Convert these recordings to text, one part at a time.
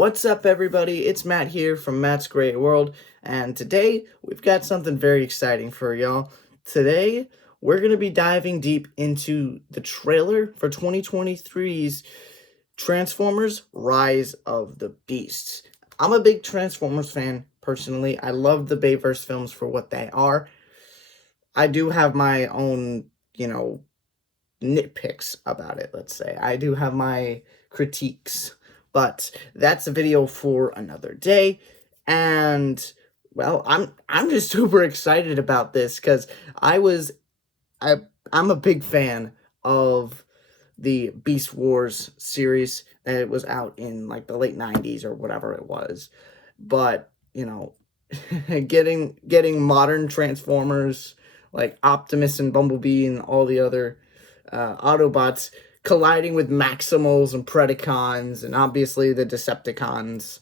What's up, everybody? It's Matt here from Matt's Great World, and today we've got something very exciting for y'all. Today, we're going to be diving deep into the trailer for 2023's Transformers Rise of the Beasts. I'm a big Transformers fan, personally. I love the Bayverse films for what they are. I do have my own, nitpicks about it, let's say. I do have my critiques, but that's a video for another day. And well, I'm just super excited about this because I I'm a big fan of the Beast Wars series that was out in like the late 90s or whatever it was. But, getting modern Transformers like Optimus and Bumblebee and all the other Autobots colliding with Maximals and Predacons and obviously the Decepticons.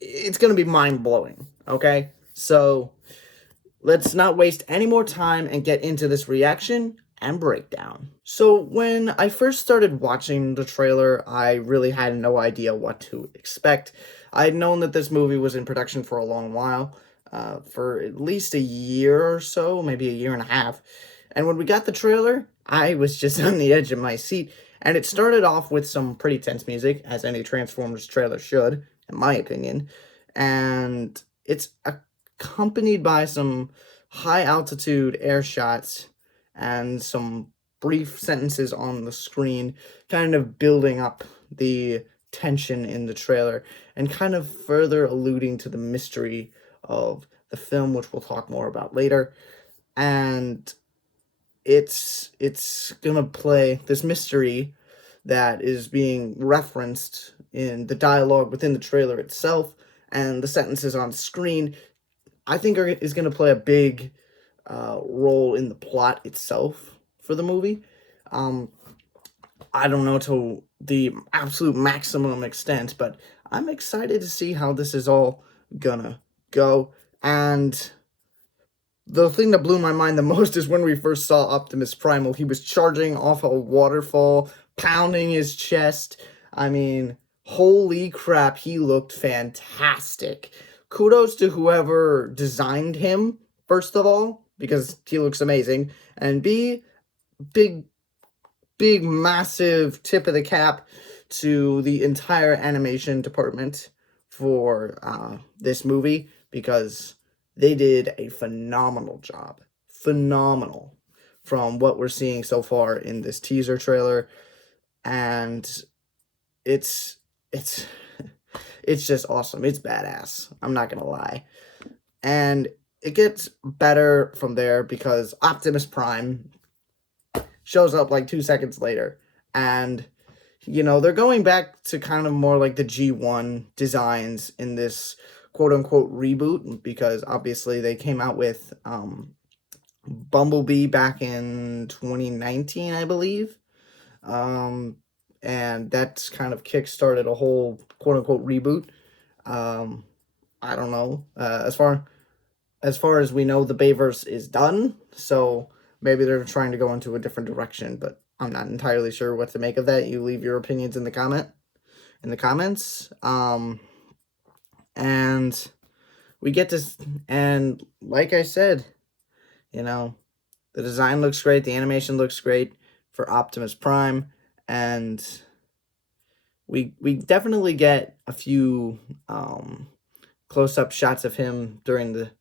It's going to be mind-blowing, okay? So let's not waste any more time and get into this reaction and breakdown. So when I first started watching the trailer, I really had no idea what to expect. I had known that this movie was in production for a long while, for at least a year or so, maybe a year and a half. And when we got the trailer, I was just on the edge of my seat. And it started off with some pretty tense music, as any Transformers trailer should, in my opinion. And it's accompanied by some high altitude air shots and some brief sentences on the screen, kind of building up the tension in the trailer and kind of further alluding to the mystery of the film, which we'll talk more about later. And it's gonna play this mystery that is being referenced in the dialogue within the trailer itself and the sentences on screen. I think is going to play a big role in the plot itself for the movie. I don't know to the absolute maximum extent, but I'm excited to see how this is all gonna go. And the thing that blew my mind the most is when we first saw Optimus Primal. He was charging off a waterfall, pounding his chest. I mean, holy crap, he looked fantastic. Kudos to whoever designed him, first of all, because he looks amazing. And B, big, massive tip of the cap to the entire animation department for this movie, because they did a phenomenal job. Phenomenal from what we're seeing so far in this teaser trailer. And it's just awesome. It's badass. I'm not gonna lie. And it gets better from there because Optimus Prime shows up like 2 seconds later. And, they're going back to kind of more like the G1 designs in this quote-unquote reboot, because obviously they came out with Bumblebee back in 2019, I believe. And that's kind of kick-started a whole quote-unquote reboot. I don't know. As far as we know, the Bayverse is done, so maybe they're trying to go into a different direction, but I'm not entirely sure what to make of that. You leave your opinions in the comments. And we get to, and like I said, the design looks great, the animation looks great for Optimus Prime, and we definitely get a few close-up shots of him during the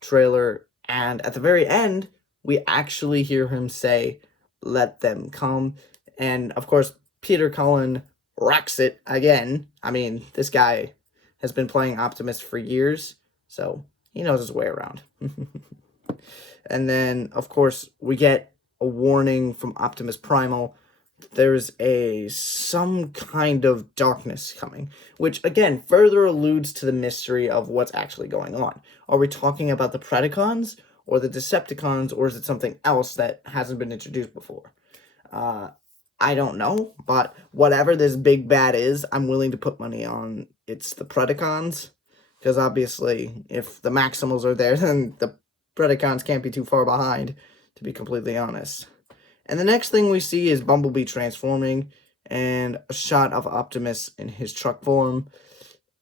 trailer, and at the very end, we actually hear him say, "Let them come," and of course, Peter Cullen rocks it again. I mean, this guy has been playing Optimus for years, so he knows his way around. And then, of course, we get a warning from Optimus Primal. There's some kind of darkness coming, which, again, further alludes to the mystery of what's actually going on. Are we talking about the Predacons or the Decepticons, or is it something else that hasn't been introduced before? I don't know, but whatever this big bad is, I'm willing to put money on it's the Predacons, because obviously, if the Maximals are there, then the Predacons can't be too far behind, to be completely honest. And the next thing we see is Bumblebee transforming, and a shot of Optimus in his truck form.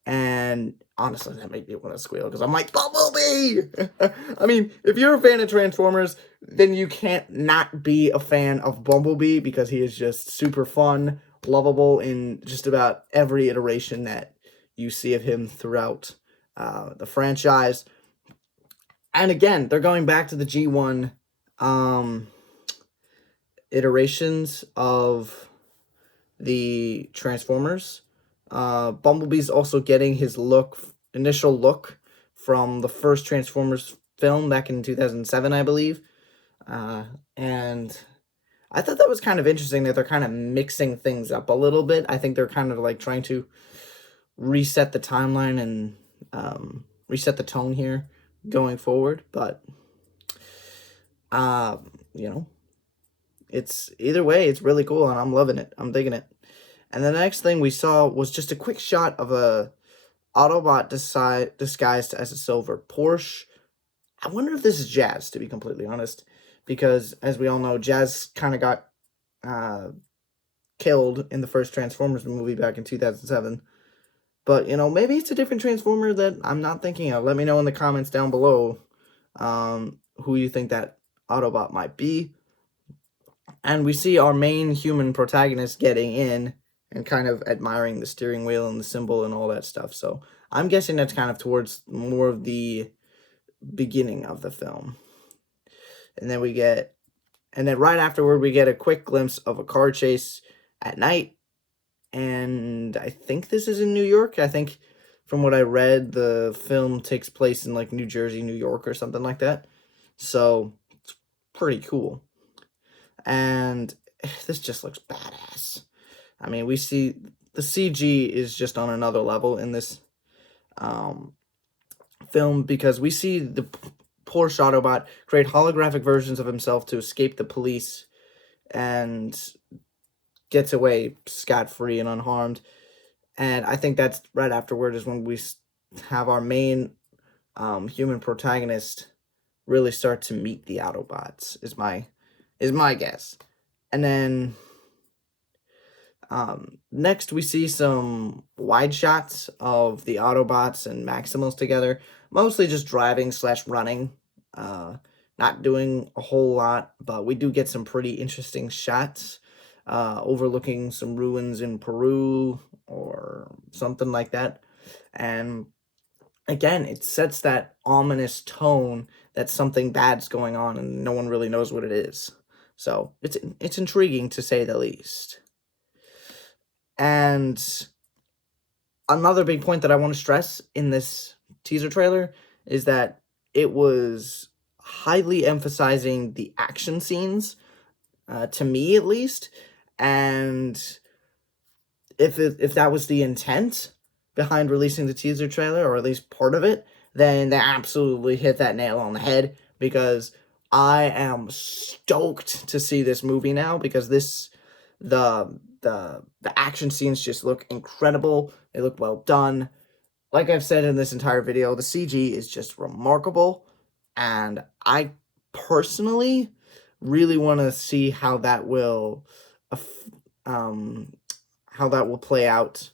And honestly, that made me want to squeal because I'm like, Bumblebee! I mean, if you're a fan of Transformers, then you can't not be a fan of Bumblebee because he is just super fun, lovable in just about every iteration that you see of him throughout the franchise. And again, they're going back to the G1 iterations of the Transformers. Bumblebee's also getting his initial look from the first Transformers film back in 2007, I believe. And I thought that was kind of interesting that they're kind of mixing things up a little bit. I think they're kind of like trying to reset the timeline and reset the tone here going forward. But, you know, it's either way, it's really cool and I'm loving it. I'm digging it. And the next thing we saw was just a quick shot of a Autobot disguised as a silver Porsche. I wonder if this is Jazz, to be completely honest, because as we all know, Jazz kind of got killed in the first Transformers movie back in 2007. But, you know, maybe it's a different Transformer that I'm not thinking of. Let me know in the comments down below who you think that Autobot might be. And we see our main human protagonist getting in and kind of admiring the steering wheel and the symbol and all that stuff. So I'm guessing that's kind of towards more of the beginning of the film. And then right afterward, we get a quick glimpse of a car chase at night. And I think this is in New York. I think from what I read, the film takes place in like New Jersey, New York or something like that. So it's pretty cool. And this just looks badass. I mean, we see the CG is just on another level in this film because we see the Porsche Autobot create holographic versions of himself to escape the police and gets away scot-free and unharmed. And I think that's right afterward is when we have our main human protagonist really start to meet the Autobots, is my guess. And then next we see some wide shots of the Autobots and Maximals together, mostly just driving / running, not doing a whole lot, but we do get some pretty interesting shots overlooking some ruins in Peru or something like that. And again, it sets that ominous tone that something bad's going on and no one really knows what it is. So it's intriguing to say the least. And another big point that I want to stress in this teaser trailer is that it was highly emphasizing the action scenes, to me at least. And if that was the intent behind releasing the teaser trailer, or at least part of it, then they absolutely hit that nail on the head, because I am stoked to see this movie now, because the action scenes just look incredible. They look well done. Like I've said in this entire video, the CG is just remarkable, and I personally really want to see how that will play out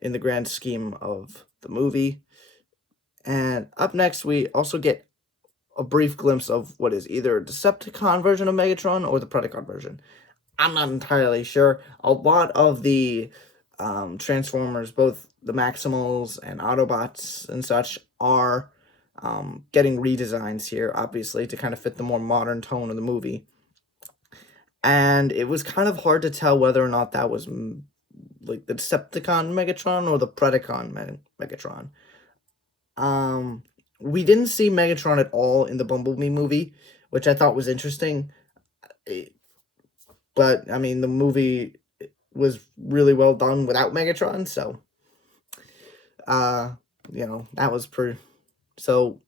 in the grand scheme of the movie. And up next, we also get a brief glimpse of what is either a Decepticon version of Megatron or the Predacon version. I'm not entirely sure. A lot of the Transformers, both the Maximals and Autobots and such, are getting redesigns here, obviously, to kind of fit the more modern tone of the movie. And it was kind of hard to tell whether or not that was like the Decepticon Megatron or the Predacon Megatron. We didn't see Megatron at all in the Bumblebee movie, which I thought was interesting. But, I mean, the movie was really well done without Megatron, so, you know, that was so,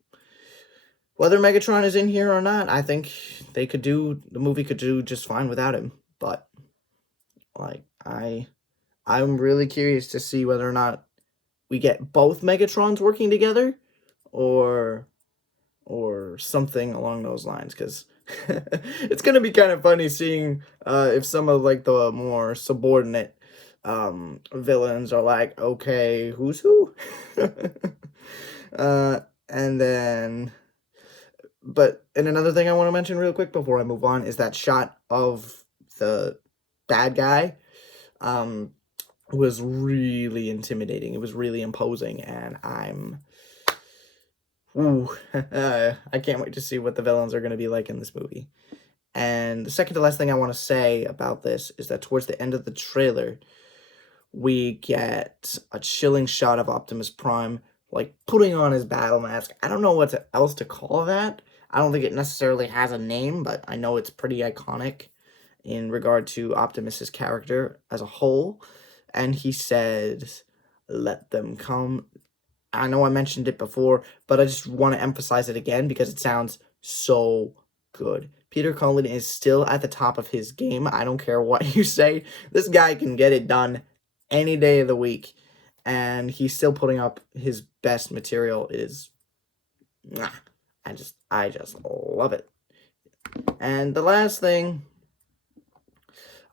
whether Megatron is in here or not, I think the movie could do just fine without him, but, like, I'm really curious to see whether or not we get both Megatrons working together, or or something along those lines, because it's gonna be kind of funny seeing if some of like the more subordinate villains are like, okay, who's who? uh, and then, and another thing I want to mention real quick before I move on is that shot of the bad guy um, was really intimidating. It was really imposing, and I can't wait to see what the villains are going to be like in this movie. And the second to last thing I want to say about this is that towards the end of the trailer, we get a chilling shot of Optimus Prime, like, putting on his battle mask. I don't know what else to call that. I don't think it necessarily has a name, but I know it's pretty iconic in regard to Optimus's character as a whole. And he says, "Let them come." I know I mentioned it before, but I just want to emphasize it again because it sounds so good. Peter Cullen is still at the top of his game. I don't care what you say. This guy can get it done any day of the week, and he's still putting up his best material. It is, I just love it. And the last thing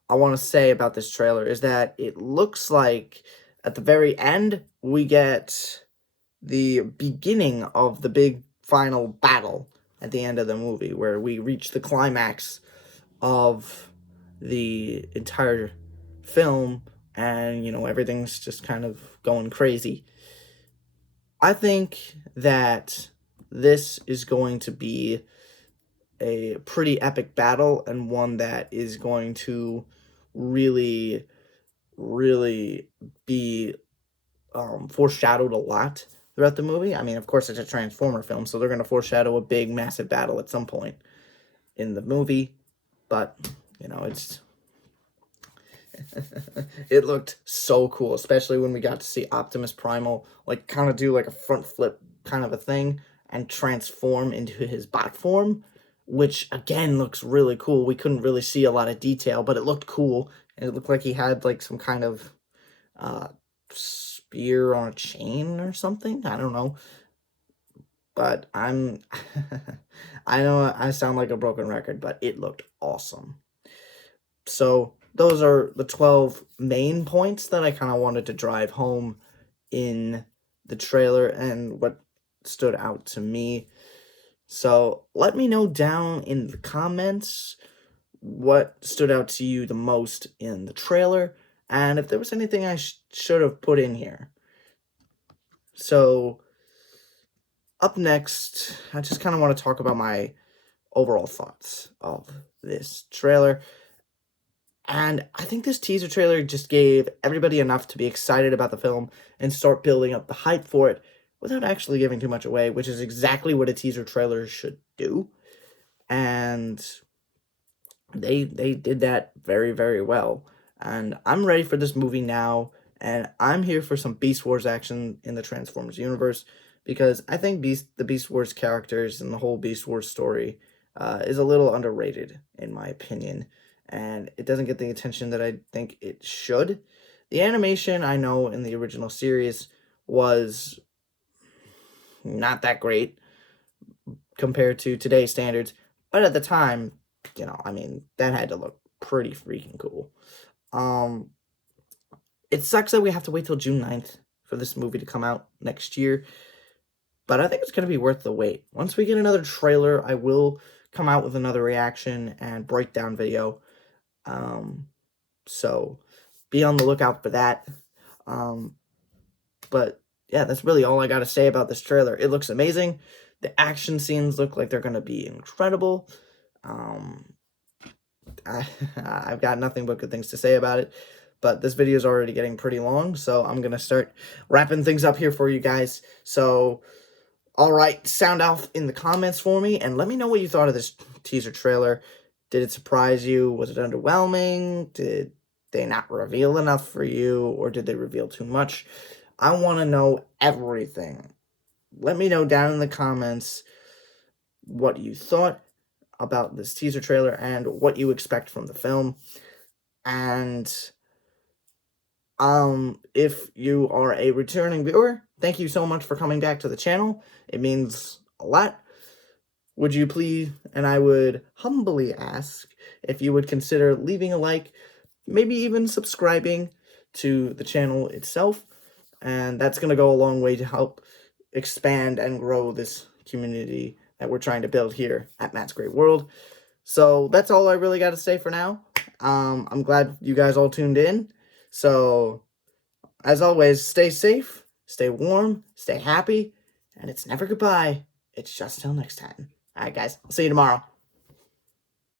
I want to say about this trailer is that it looks like at the very end we get the beginning of the big final battle at the end of the movie, where we reach the climax of the entire film, and everything's just kind of going crazy. I think that this is going to be a pretty epic battle, and one that is going to really, really be foreshadowed a lot throughout the movie. I mean, of course, it's a Transformer film, so they're going to foreshadow a big, massive battle at some point in the movie. But, it's it looked so cool, especially when we got to see Optimus Primal, like, kind of do, like, a front flip kind of a thing and transform into his bot form, which, again, looks really cool. We couldn't really see a lot of detail, but it looked cool, and it looked like he had, like, some kind of spear on a chain or something. I don't know. But I know I sound like a broken record, but it looked awesome. So those are the 12 main points that I kind of wanted to drive home in the trailer and what stood out to me. So let me know down in the comments what stood out to you the most in the trailer, and if there was anything I should have put in here. So up next, I just kind of want to talk about my overall thoughts of this trailer. And I think this teaser trailer just gave everybody enough to be excited about the film and start building up the hype for it without actually giving too much away, which is exactly what a teaser trailer should do. And they did that very, very well. And I'm ready for this movie now, and I'm here for some Beast Wars action in the Transformers universe, because I think the Beast Wars characters and the whole Beast Wars story is a little underrated, in my opinion, and it doesn't get the attention that I think it should. The animation, I know, in the original series was not that great compared to today's standards, but at the time, I mean, that had to look pretty freaking cool. It sucks that we have to wait till June 9th for this movie to come out next year, but I think it's going to be worth the wait. Once we get another trailer, I will come out with another reaction and breakdown video. So be on the lookout for that. But yeah, that's really all I got to say about this trailer. It looks amazing. The action scenes look like they're going to be incredible. I've got nothing but good things to say about it. But this video is already getting pretty long, so I'm going to start wrapping things up here for you guys. So, alright, sound off in the comments for me, and let me know what you thought of this teaser trailer. Did it surprise you? Was it underwhelming? Did they not reveal enough for you, or did they reveal too much? I want to know everything. Let me know down in the comments what you thought about this teaser trailer and what you expect from the film. And if you are a returning viewer, thank you so much for coming back to the channel. It means a lot. would you please, and I would humbly ask if you would consider leaving a like, maybe even subscribing to the channel itself, and that's going to go a long way to help expand and grow this community that we're trying to build here at Matt's Great World. So that's all I really got to say for now. I'm glad you guys all tuned in. So, as always, stay safe, stay warm, stay happy, and it's never goodbye. It's just till next time. All right, guys. I'll see you tomorrow.